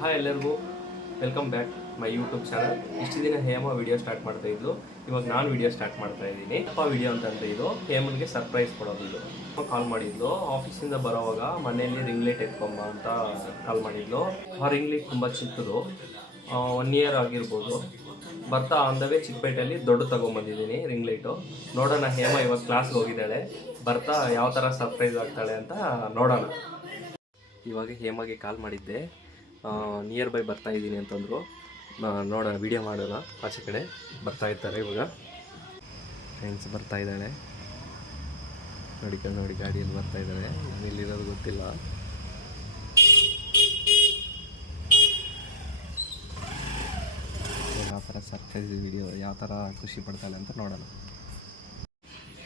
Hi ಎಲ್ಲರಿಗೂ. Welcome back my YouTube channel ಇಷ್ಟು ದಿನ ಹೇಮ ವಿಡಿಯೋ ಸ್ಟಾರ್ಟ್ ಮಾಡ್ತಾ ಇದ್ಲು. ಇವಾಗ ನಾನು ವಿಡಿಯೋ ಸ್ಟಾರ್ಟ್ ಮಾಡ್ತಾ ಇದ್ದೀನಿ. ಅಪ್ಪ ವಿಡಿಯೋ ಅಂತಂದ್ರೆ ಇದು. ಹೇಮನ್ಗೆ ಸರ್ಪ್ರೈಸ್ ಕೊಡೋದು ಇದು. ಕಾಲ್ ಮಾಡಿದ್ಲು. ಆಫೀಸಿಂದ ಬರೋವಾಗ ಮನೆಯಲ್ಲಿ ರಿಂಗ್ ಲೈಟ್ ಎತ್ಕೊಂಬ ಅಂತ ಕಾಲ್ ಮಾಡಿದ್ಲು. ಆ ರಿಂಗ್ ಲೈಟ್ ತುಂಬ ಚಿಕ್ಕದು. ಒನ್ ಇಯರ್ ಆಗಿರ್ಬೋದು. ಬರ್ತಾ ಆನ್ ದ ವೇ ಚಿಕ್ಕಪೇಟೆಯಲ್ಲಿ ದೊಡ್ಡ ತಗೊಂಬಂದಿದ್ದೀನಿ ರಿಂಗ್ ಲೈಟು ನೋಡೋಣ, ಹೇಮ ಇವಾಗ ಕ್ಲಾಸ್ಗೆ ಹೋಗಿದ್ದಾಳೆ. ಬರ್ತಾ ಯಾವ ಥರ ಸರ್ಪ್ರೈಸ್ ಆಗ್ತಾಳೆ ಅಂತ ನೋಡೋಣ. ಇವಾಗ ಹೇಮಗೆ ಕಾಲ್ ಮಾಡಿದ್ದೆ. ನಿಯರ್ ಬೈ ಬರ್ತಾ ಇದ್ದೀನಿ ಅಂತಂದರು. ನೋಡೋಣ ವಿಡಿಯೋ ಮಾಡೋಣ. ಆಚೆ ಕಡೆ ಬರ್ತಾ ಇರ್ತಾರೆ ಇವಾಗ. ಫ್ರೆಂಡ್ಸ್ ಬರ್ತಾ ಇದ್ದಾಳೆ. ನೋಡಿಕೊಂಡು ನೋಡಿ, ಗಾಡಿಯಲ್ಲಿ ಬರ್ತಾ ಇದ್ದಾಳೆ. ನಾನು ಇಲ್ಲಿರೋದು ಗೊತ್ತಿಲ್ಲ. ಯಾವ ಥರ ಸರ್ಪ್ರೈಸ್ ವಿಡಿಯೋ ಯಾವ ಥರ ಖುಷಿ ಪಡ್ತಾಳೆ ಅಂತ ನೋಡೋಣ.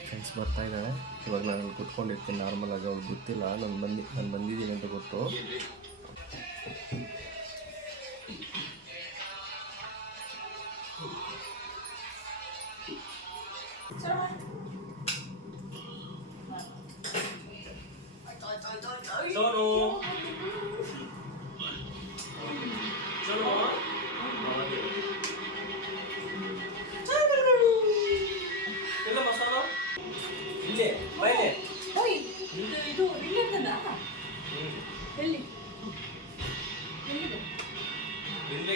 ಫ್ರೆಂಡ್ಸ್ ಬರ್ತಾ ಇದ್ದಾಳೆ. ಇವಾಗ ನಾನು ಕುತ್ಕೊಂಡಿರ್ತೀನಿ. ನಾರ್ಮಲ್ ಆಗಿ ಅವ್ಳು ಗೊತ್ತಿಲ್ಲ. ನಾನು ಬಂದು, ನಾನು ಬಂದಿದ್ದೀನಿ ಅಂತ ಗೊತ್ತು. ಸೋನು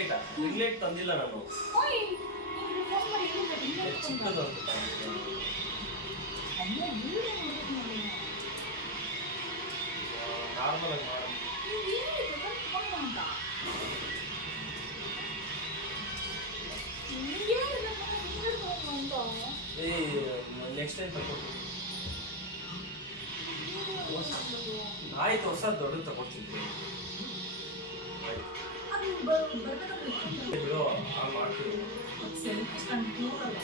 ರಿಂಗ್ಲೈಟ್ ರಿಂಗ್ಲೈಟ್ ತಂದಿಲ್ಲ ನಾನು ಓಯ್ ನಿನಗೆ ಫೋನ್ ಮಾಡಿ ಎಲ್ಲಿಂದ ರಿಲೇಟ್ ಚಿಕ್ಕದು ಅಂತ ಅಮ್ಮ ವೀಡಿಯೋ ನೋಡೋದು ನೋಡಿ ನಾರ್ಮಲ್ ಆಗಿ ಮಾಡು ನೀವು ಹೇಳಿದ್ದು ನನಗೆ ಫೋನ್ ಅಂತ ನಿಮಗೆ ಹೇಳಿದ್ದು ನನಗೆ ರಿಲೇಟ್ ಫೋನ್ ಅಂತ ಏ ನೆಕ್ಸ್ಟ್ ಟೈಮ್ ತಗೊಳ್ತೀನಿ ಆಯ್ತು ಹೊಸ ದೊಡ್ಡದು ತಗೊಳ್ತೀನಿ ಅದು ಬರ್- ಬರ್ಬೇಕಾದ್ರೆ ಬಿಡು ಹಾಗೆ ಮಾಡ್ತೀನಿ ಸೆಲ್ಫಿ ಸ್ಟ್ಯಾಂಡ್ ನೋಡಲ್ಲ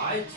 ಆಯ್ತು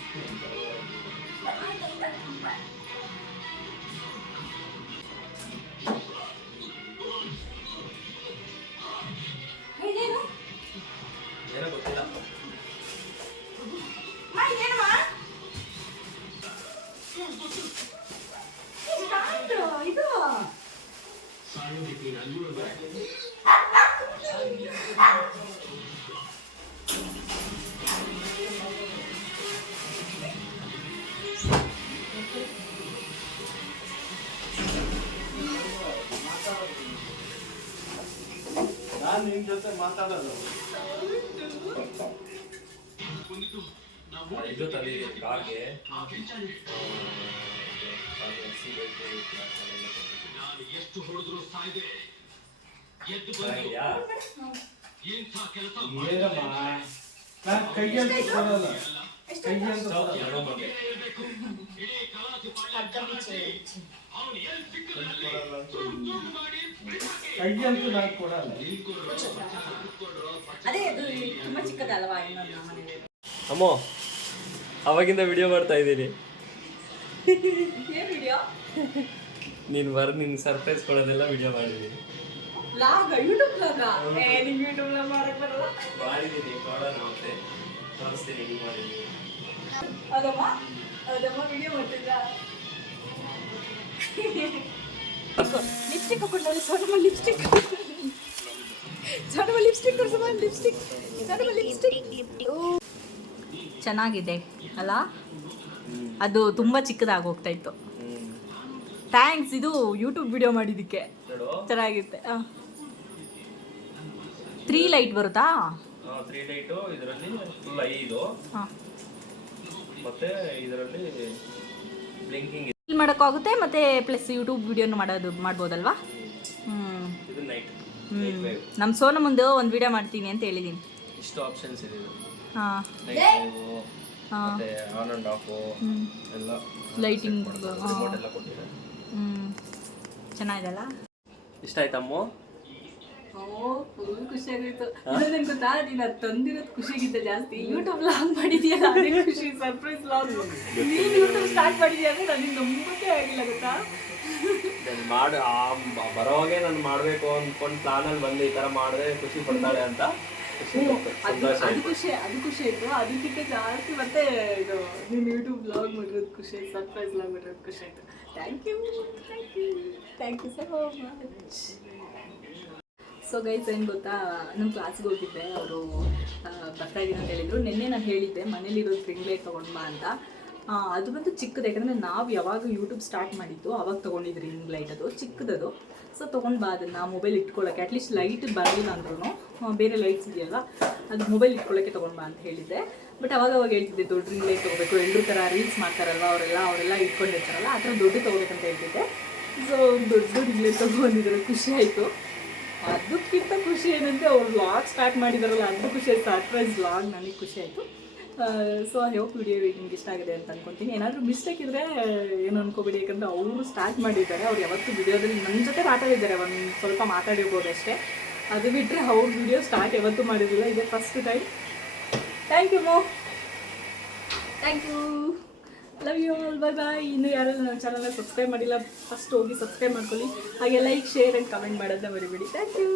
ನಾನು ನಿಮ್ ಜೊತೆ ಮಾತಾಡೋದು ಇದು ತಂದಿದ್ದೀನಿ ಕಾರ್ಗೆ ನಾನು ಕೈಯಂತೂ ಕೊಡಲ್ಲ ಕೈಯಂತೂ ಸೊ, ಕೊಡಲ್ಲ. ಎರಡು ಮಂದಿ. ಕೈಯಂತೂ ನಾನು ಕೊಡಲ್ಲ. ಅದೇ ಅದು ತುಂಬಾ ಚಿಕ್ಕದಲ್ವಾ ಅಮ್ಮೋ ಅವಾಗಿಂದ ವಿಡಿಯೋ ಮಾಡ್ತಾ ಇದ್ದೀನಿ. ಏನ್ ವಿಡಿಯೋ ನೀನು ಬರ್ ನಿನ್ ಸರ್ಪ್ರೈಸ್ ಕೊಡೋದೆಲ್ಲ ವಿಡಿಯೋ ಮಾಡಿದ್ದೀನಿ ಲಾಗ ಯೂಟ್ಯೂಬ್ ಲಾಗ? ಏ ನಿಂಗೆ ಯೂಟ್ಯೂಬ್ ಲಾಗ ಮಾಡಕ್ ಬರಲ್ಲ? ಮಾಡಿದ್ದೀನಿ ನೋಡೋಣ ಮತ್ತೆ. ತೋರಿಸ್ತೀನಿ ಹಿಂಗೆ ಮಾಡಿದ್ದೀನಿ ಅದಮ್ಮ? ಅದಮ್ಮ ವಿಡಿಯೋ ಮಾಡ್ತಿದ್ದ. ಲಿಪ್ಸ್ಟಿಕ್ ಹಾಕೊಂಡಲ್ಲಿ ಸೊಡಮ ಲಿಪ್ಸ್ಟಿಕ್ ಸೊಡಮ ಲಿಪ್ಸ್ಟಿಕ್ ತೋರಿಸಮ್ಮ ಲಿಪ್ಸ್ಟಿಕ್ ಸೊಡಮ ಲಿಪ್ಸ್ಟಿಕ್ ಚೆನ್ನಾಗಿದೆ ಅಲ್ಲ ಅದು ತುಂಬ ಚಿಕ್ಕದಾಗಿ ಹೋಗ್ತಾ ಇತ್ತು. ಥ್ಯಾಂಕ್ಸ್ ಇದು ಯೂಟ್ಯೂಬ್ ವಿಡಿಯೋ ಮಾಡಿದ್ದಕ್ಕೆ. ಚೆನ್ನಾಗಿರುತ್ತೆ. ತ್ರೀ ಲೈಟ್ ಬರುತ್ತಾ? ತ್ರೀ ಲೈಟು ಇದರಲ್ಲಿ ಫುಲ್ ಐದು. ಮತ್ತೆ ಇದರಲ್ಲಿ ಬ್ಲಿಂಕಿಂಗ್ ಫೀಲ್ ಮಾಡೋಕ್ಕಾಗುತ್ತೆ ಮತ್ತೆ ಪ್ಲಸ್ ಯೂಟ್ಯೂಬ್ ವಿಡಿಯೋನು ಮಾಡೋದು ಮಾಡ್ಬೋದಲ್ವಾ? ಹ್ಞೂ ನಮ್ಮ ಸೋನ ಮುಂದೆ ಒಂದು ವಿಡಿಯೋ ಮಾಡ್ತೀನಿ ಅಂತ ಹೇಳಿದ್ದೀನಿ ಇಷ್ಟು ಆಪ್ಷನ್ಸ್ ಇದೆ ಹಾಂ. ಹಾಂ. ಆನ್ ಅಂಡ್ ಆಫ್ ಎಲ್ಲ ಲೈಟಿಂಗ್ ಎಲ್ಲ ಕೊಟ್ಟಿದ್ದಾರೆ ಚೆನ್ನಾಗಿದೆಲ್ಲ ಇಷ್ಟ ಆಯ್ತಮ್ಮ ಓ ಫುಲ್ ಖುಷಿ ಆಗೋಯ್ತು ನನಗೆ ಗೊತ್ತಾ ನೀನು ಅದು ತಂದಿರೋದು ಖುಷಿಗಿಂತ ಜಾಸ್ತಿ ಯೂಟ್ಯೂಬ್ ಲಾಗ್ ಮಾಡಿದ್ಯಲ್ಲ ಅದೇ ಖುಷಿ ಸರ್ಪ್ರೈಸ್ ಲಾಗ್ ನೀನು ಯೂಟ್ಯೂಬ್ ಸ್ಟಾರ್ಟ್ ಮಾಡಿದ್ಯಾ ಅಂದ್ರೆ ನನಗೆ ನಂಬಕ್ಕೆ ಆಗಿಲ್ಲ ಗೊತ್ತಾ? ನಾನು ಮಾಡಿ ಬರೋವಾಗೆ ನಾನು ಮಾಡಬೇಕು ಅಂದ್ಕೊಂಡು ಪ್ಲಾನಲ್ಲಿ ಬಂದು ಈ ತರ ಮಾಡಿದ್ರೆ ಖುಷಿ ಪಡ್ತಾಳೆ ಅಂತ. ಅದು ಅದು ಖುಷಿ ಅದು ಖುಷಿ ಆಯ್ತು ಅದಕ್ಕಿಂತ ಜಾಸ್ತಿ ಮತ್ತೆ ಇದು ನಿಮ್ಮ ಯೂಟ್ಯೂಬ್ ಬ್ಲಾಗ್ ಮಾಡಿರೋದು ಖುಷಿ ಆಯ್ತು ಸರ್ಪ್ರೈಸ್ ಬ್ಲಾಗ್ ಮಾಡಿರೋದು ಖುಷಿ ಆಯ್ತು. Thank you thank you thank you so much so guys ಏನು ಗೊತ್ತಾ? ನಮ್ಮ ಕ್ಲಾಸ್ಗೆ ಹೋಗಿದ್ದೆ. ಅವರು ಬರ್ತಾ ಇದ್ದೀನಿ ಅಂತ ಹೇಳಿದ್ರು. ನಿನ್ನೆ ನಾನು ಹೇಳಿದ್ದೆ ಮನೇಲಿರೋ ರಿಂಗ್ ಲೈಟ್ ಬಾ ಅಂತ. ಅದು ಬಂದು ಚಿಕ್ಕದು ಯಾಕಂದರೆ ನಾವು ಯಾವಾಗ ಯೂಟ್ಯೂಬ್ ಸ್ಟಾರ್ಟ್ ಮಾಡಿದ್ದು ಅವಾಗ ತೊಗೊಂಡಿದ್ದು ರಿಂಗ್ ಲೈಟ್ ಅದು. ಚಿಕ್ಕದದು ಸೊ ತೊಗೊಂಡು ಬಾ ಅದನ್ನು ಮೊಬೈಲ್ ಇಟ್ಕೊಳ್ಳೋಕ್ಕೆ ಅಟ್ಲೀಸ್ಟ್ ಲೈಟ್ ಬರಲಿಲ್ಲ ಅಂದ್ರೂ ಬೇರೆ ಲೈಟ್ಸ್ ಇದೆಯಲ್ಲ ಅದು ಮೊಬೈಲ್ ಇಟ್ಕೊಳ್ಳೋಕ್ಕೆ ತೊಗೊಂಡು ಬಾ ಅಂತ ಹೇಳಿದ್ದೆ. ಬಟ್ ಅವಾಗ ಅವಾಗ ಹೇಳ್ತಿದ್ದೆ, ದೊಡ್ಡ ರಿಂಗ್ ಲೈಟ್ ತೊಗೋಬೇಕು ಎಲ್ಲರೂ ಥರ ರೀಲ್ಸ್ ಮಾಡ್ತಾರಲ್ವ, ಅವರೆಲ್ಲ ಅವರೆಲ್ಲ ಇಟ್ಕೊಂಡಿರ್ತಾರಲ್ಲ, ಆ ಥರ ದೊಡ್ಡ ತೊಗೋಬೇಕಂತ ಹೇಳ್ತಿದ್ದೆ. ಸೊ ದೊಡ್ಡ ರಿಂಗ್ ಲೈಟ್ ತೊಗೊಂಡಿದ್ರು ಖುಷಿ ಆಯಿತು. ಅದಕ್ಕಿಂತ ಖುಷಿ ಏನಂದರೆ, ಅವ್ರು ವ್ಲಾಗ್ ಸ್ಟಾರ್ಟ್ ಮಾಡಿದಾರಲ್ಲ ಅದು ಖುಷಿ ಆಯಿತು. ಸರ್ಪ್ರೈಸ್ ವ್ಲಾಗ್ ನನಗೆ ಖುಷಿ ಆಯಿತು. ಸೊ ಐ ಹೋಪ್ ವಿಡಿಯೋ ನಿಮ್ಗೆ ಇಷ್ಟ ಆಗಿದೆ ಅಂತ ಅನ್ಕೊತೀನಿ. ಏನಾದರೂ ಮಿಸ್ಟೇಕ್ ಇದ್ದರೆ ಏನು ಅನ್ಕೋಬೇಡಿ, ಯಾಕಂದರೆ ಅವರು ಸ್ಟಾರ್ಟ್ ಮಾಡಿದ್ದಾರೆ. ಅವ್ರು ಯಾವತ್ತೂ ವಿಡಿಯೋದಲ್ಲಿ ನನ್ನ ಜೊತೆ ಮಾತಾಡಿದ್ದಾರೆ. ಒಂದು ಸ್ವಲ್ಪ ಮಾತಾಡಿರ್ಬೋದು ಅಷ್ಟೇ. ಅದು ಬಿಟ್ಟರೆ ಅವ್ರ ವಿಡಿಯೋ ಸ್ಟಾರ್ಟ್ ಯಾವತ್ತೂ ಮಾಡಿರಲಿಲ್ಲ. ಇದೇ ಫಸ್ಟ್ ಟೈಮ್ ಥ್ಯಾಂಕ್ ಯು ಮೋ thank you love you all bye bye ಇನ್ನು ಯಾರೆಲ್ಲ ನನ್ನ ಚಾನಲ್ನ ಸಬ್ಸ್ಕ್ರೈಬ್ ಮಾಡಿಲ್ಲ ಫಸ್ಟ್ ಹೋಗಿ ಸಬ್ಸ್ಕ್ರೈಬ್ ಮಾಡ್ಕೊಳ್ಳಿ. ಹಾಗೆ ಲೈಕ್ ಶೇರ್ ಆ್ಯಂಡ್ ಕಮೆಂಟ್ ಮಾಡೋದನ್ನ ಬರಿಬೇಡಿ ಥ್ಯಾಂಕ್ ಯು